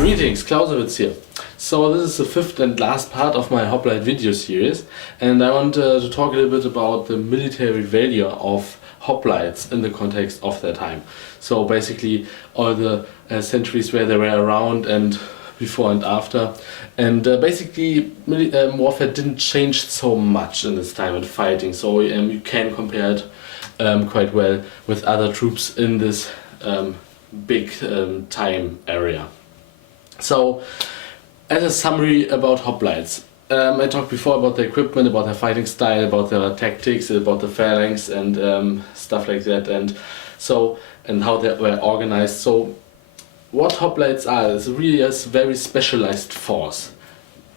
Greetings, Clausewitz here. So this is the fifth and last part of my Hoplite video series, and I want to talk a little bit about the military value of hoplites in the context of their time. So basically all the centuries where they were around and before and after. And basically warfare didn't change so much in this time in fighting, so you can compare it quite well with other troops in this big time area. So, as a summary about hoplites, I talked before about the equipment, about their fighting style, about their tactics, about the phalanx and stuff like that, and how they were organized. So, what hoplites are is really a very specialized force,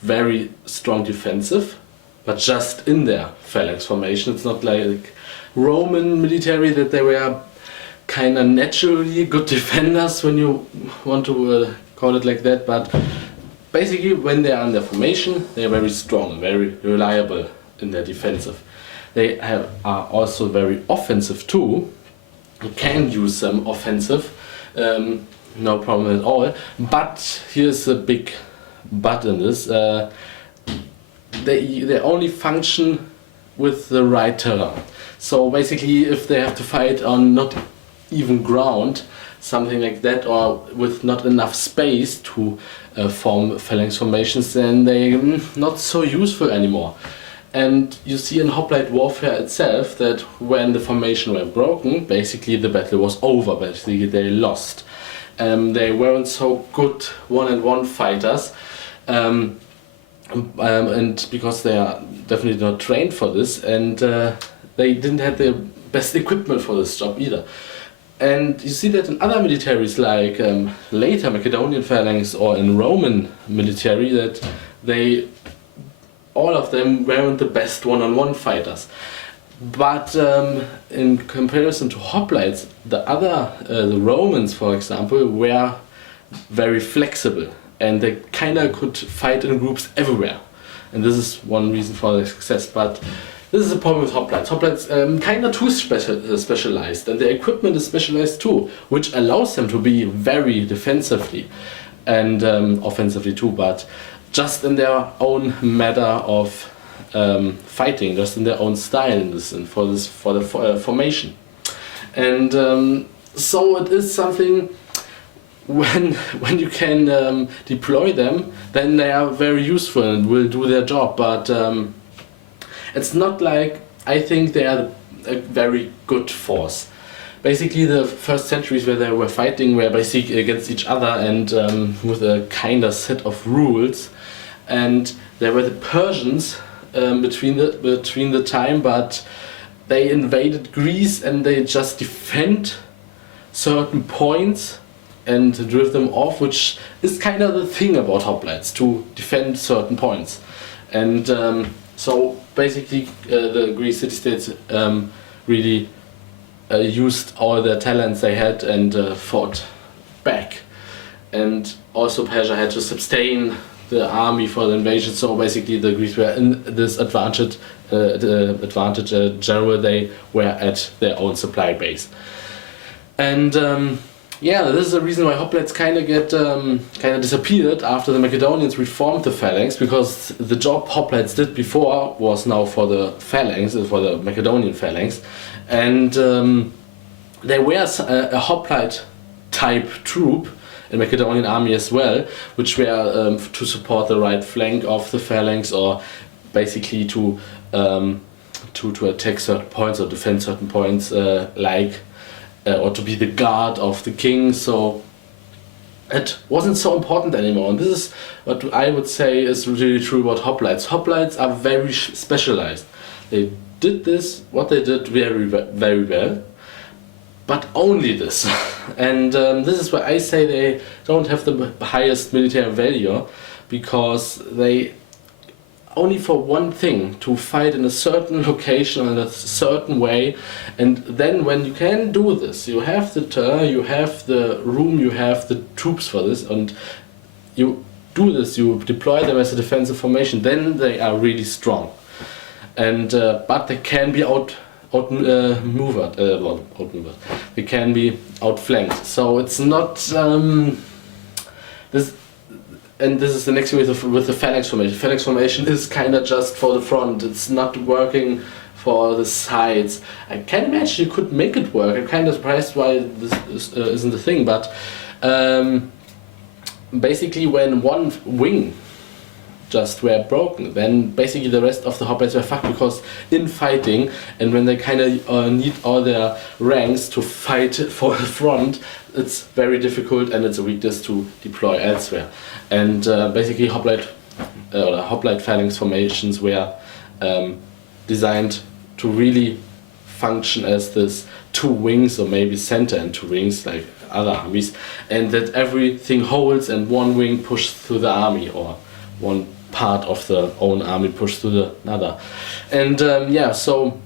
very strong defensive, but just in their phalanx formation. It's not like Roman military that they were kind of naturally good defenders, when you want to call it like that, but basically when they are in their formation, they are very strong, very reliable in their defensive. They are also very offensive too. You can use them offensive, no problem at all, but here's a big but in this. They only function with the right terrain. So basically if they have to fight on not even ground, something like that, or with not enough space to form phalanx formations, then they're not so useful anymore. And you see in hoplite warfare itself that when the formation were broken, basically the battle was over, basically they lost. They weren't so good one-on-one fighters, and because they are definitely not trained for this, and they didn't have the best equipment for this job either. And you see that in other militaries, like later Macedonian phalanx or in Roman military, that all of them weren't the best one-on-one fighters. But in comparison to hoplites, the Romans, for example, were very flexible, and they kind of could fight in groups everywhere. And this is one reason for their success. But this is the problem with hoplites. Hoplites kind of too specialized, and their equipment is specialized too, which allows them to be very defensively and offensively too, but just in their own matter of fighting, just in their own style in this, and for the formation. And so it is something. When you can deploy them, then they are very useful and will do their job. But it's not like I think they are a very good force. Basically, the first centuries where they were fighting were basically against each other and with a kind of set of rules. And there were the Persians between the time, but they invaded Greece and they just defend certain points and drive them off, which is kind of the thing about hoplites, to defend certain points. And so basically the Greek city-states really used all their talents they had and fought back. And also Persia had to sustain the army for the invasion, so basically the Greeks were in this advantage general, they were at their own supply base. And yeah, this is the reason why hoplites kind of disappeared after the Macedonians reformed the phalanx, because the job hoplites did before was now for the phalanx, for the Macedonian phalanx, and there was a hoplite type troop in Macedonian army as well, which were to support the right flank of the phalanx, or basically to attack certain points or defend certain points, or to be the guard of the king. So it wasn't so important anymore, and this is what I would say is really true about hoplites. Hoplites are very specialized. They did what they did very well, but only this. And this is why I say they don't have the highest military value, because they only for one thing, to fight in a certain location in a certain way. And then when you can do this, you have the terrain, you have the room, you have the troops for this, and you do this, you deploy them as a defensive formation, then they are really strong. And but they can be outmaneuvered. They can be outflanked. So it's not this and this is the next thing with the phalanx formation. Phalanx formation is kind of just for the front. It's not working for the sides. I can imagine you could make it work. I'm kind of surprised why this isn't a thing, but basically when one wing just were broken, then basically the rest of the hoplites were fucked, because in fighting, and when they kind of need all their ranks to fight for the front, it's very difficult and it's a weakness to deploy elsewhere. And basically hoplite phalanx formations were designed to really function as this two wings, or maybe center and two wings like other armies, and that everything holds and one wing pushes through the army, or one part of the own army pushed to the another. And yeah, so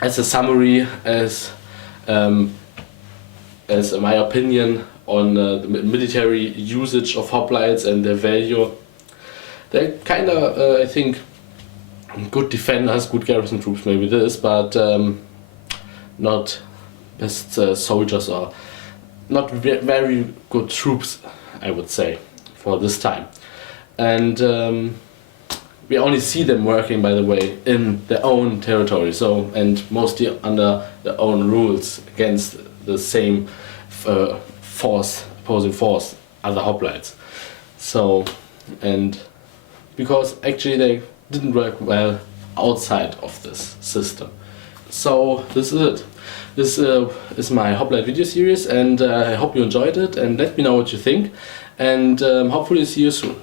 as a summary, as my opinion on the military usage of hoplites and their value, they're kind of I think good defenders, good garrison troops, maybe this, but not best soldiers, or not very good troops, I would say, for this time. And we only see them working, by the way, in their own territory, so, and mostly under their own rules against the same opposing force, other hoplites. So, and because actually they didn't work well outside of this system. So this is it. This is my hoplite video series, and I hope you enjoyed it, and let me know what you think, and hopefully see you soon.